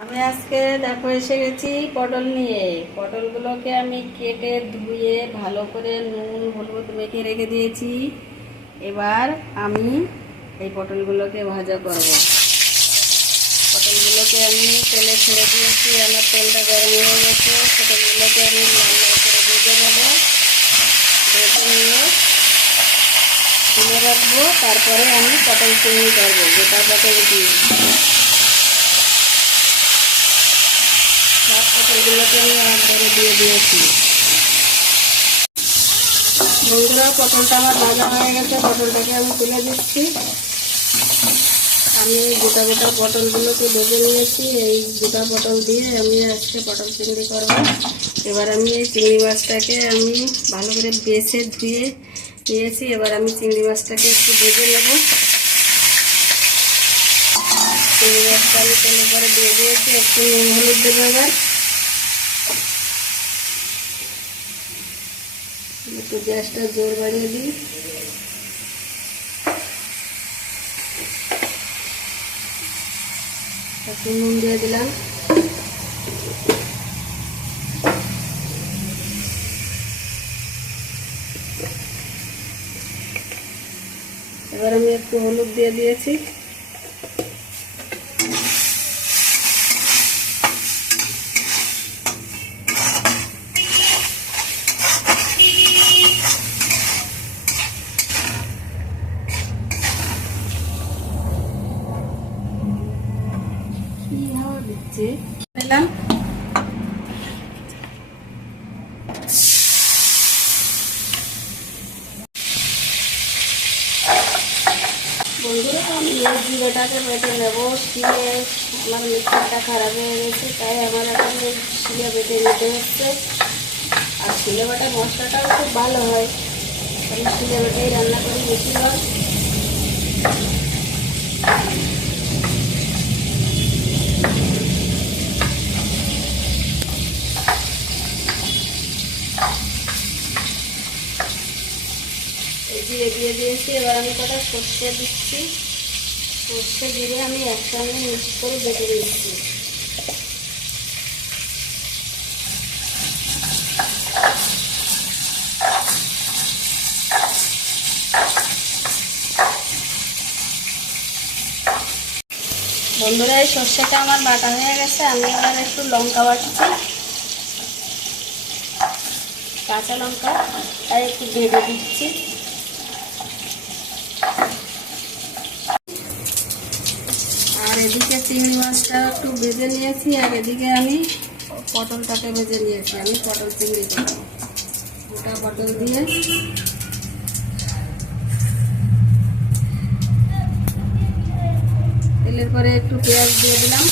আমি আজকে দেখো, এসে গেছি পটল নিয়ে। পটলগুলোকে আমি কেটে ধুয়ে ভালো করে নুন, হলুদ মেখে রেখে দিয়েছি। এবার আমি এই পটলগুলোকে ভাজা করব। পটলগুলোকে আমি তেলে ছেড়ে দিয়েছি। আমার তেলটা গরম হয়ে গেছে। পটলগুলোকে আমি লাল লাল করে ভেজে নেব। ভেজে নিয়ে তুলে রাখব। তারপরে আমি পটল চিংড়ি করব, গোটা পটল দিয়ে। পটলগুলোকে আমি এক দিয়ে দিয়েছি। বন্ধুরা পটলটা আমার ভাজা হয়ে গেছে পটলটাকে আমি তুলে দিচ্ছি। আমি গোটা গোটা পটলগুলোকে ভেজে নিয়েছি। এই গোটা পটল দিয়ে আমি আজকে পটল চিংড়ি করব। এবার আমি এই চিংড়ি মাছটাকে আমি ভালো করে বেছে ধুয়ে নিয়েছি। এবার আমি চিংড়ি মাছটাকে একটু ভেজে নেব। চিংড়ি মাছটা আমি তেলে পরে দিয়ে দিয়েছি, একটু নুন হলুদ দেবো এবার। একটু গ্যাসটা জোর বাড়িয়ে দিই। একটু নুন দিয়ে দিলাম। এবার আমি একটু হলুদ দিয়ে দিয়েছি। দিচ্ছে। বন্ধুরা, আমি এই বেটে নেব। শিলে আমার মিক্সারটা খারাপ হয়ে গেছে, তাই আমার এখন শিলে বেটে নিতে হচ্ছে। আর শিলে বাটা মশলাটাও খুব ভালো হয়। আমি শিলে বেটেই রান্না করি বেশিরভাগ। জিরে দিয়ে দিয়েছি, এবার আমি কটা সর্ষে দিচ্ছি। সর্ষে দিয়ে আমি একসঙ্গে মিক্স করে বেটে দিচ্ছি বন্ধুরা, এই সর্ষেটা আমার বাটা হয়ে গেছে, আমি এবার একটু লঙ্কা বাটছি। কাঁচা লঙ্কা আর একটু বেটে দিচ্ছি। আর এদিকে চিংড়ি মাছটা একটু ভেজে নিয়েছি, আর এদিকে আমি পটলটাকে ভেজে নিয়েছি। আমি পটল চিংড়ি করব। গোটা পটল দিয়ে। তেলের পরে একটু পেঁয়াজ দিয়ে দিলাম।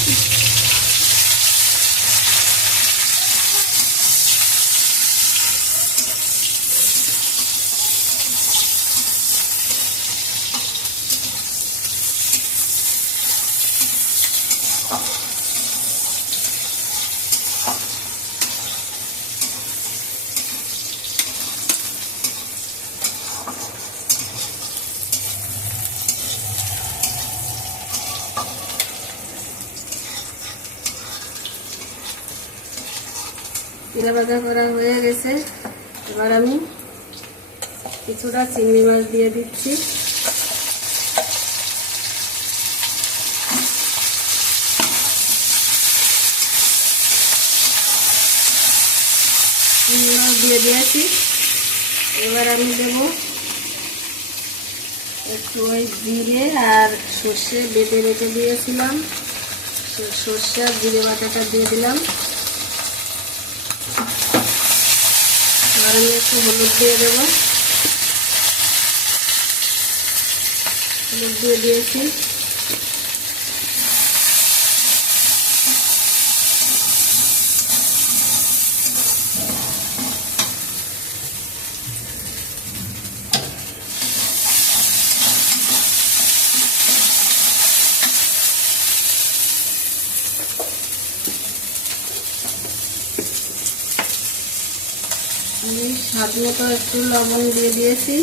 তেলে ভাজা করা হয়ে গেছে। এবার আমি কিছুটা চিংড়ি মাছ দিয়ে দিচ্ছি। চিংড়ি মাছ দিয়ে দিয়েছি। এবার আমি দেব একটু ওই জিরে আর সর্ষে বেটে বেটে দিয়েছিলাম। সর্ষে আর জিরে বাটাটা দিয়ে দিলাম। আমি একটু হলুদ দিয়ে দেবো। হলুদ দিয়ে দিয়েছি। আমি স্বাদ মতো একটু লবণ দিয়ে দিয়েছি।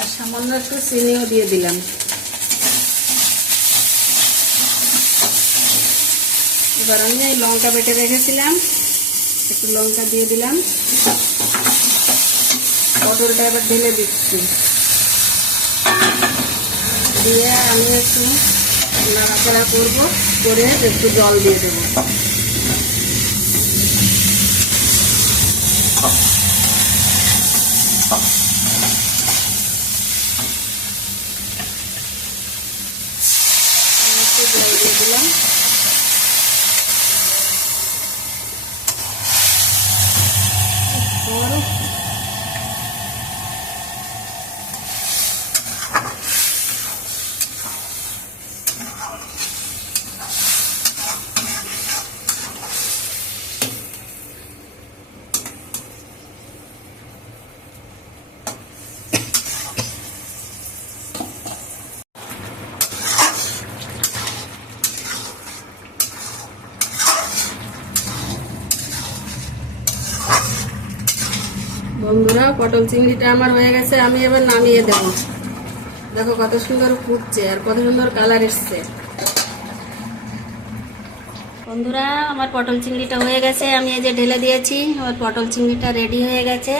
আর সামান্য একটু চিনিও দিয়ে দিলাম। এবার আমি এই লঙ্কা বেটে রেখেছিলাম। একটু লঙ্কা দিয়ে দিলাম। পটলটা এবার ঢেলে দিচ্ছি। দিয়ে আমি একটু নাড়াচাড়া করব করে একটু জল দিয়ে দেবো। আমি একটু জল দিয়ে দিলাম আবারও বন্ধুরা পটল চিংড়িটা আমার হয়ে গেছে আমি এবার নামিয়ে দেব। দেখো কত সুন্দর ফুটছে আর কত সুন্দর কালার এসছে। বন্ধুরা, আমার পটল চিংড়িটা হয়ে গেছে। আমি এই যে ঢেলে দিয়েছি, আমার পটল চিংড়িটা রেডি হয়ে গেছে।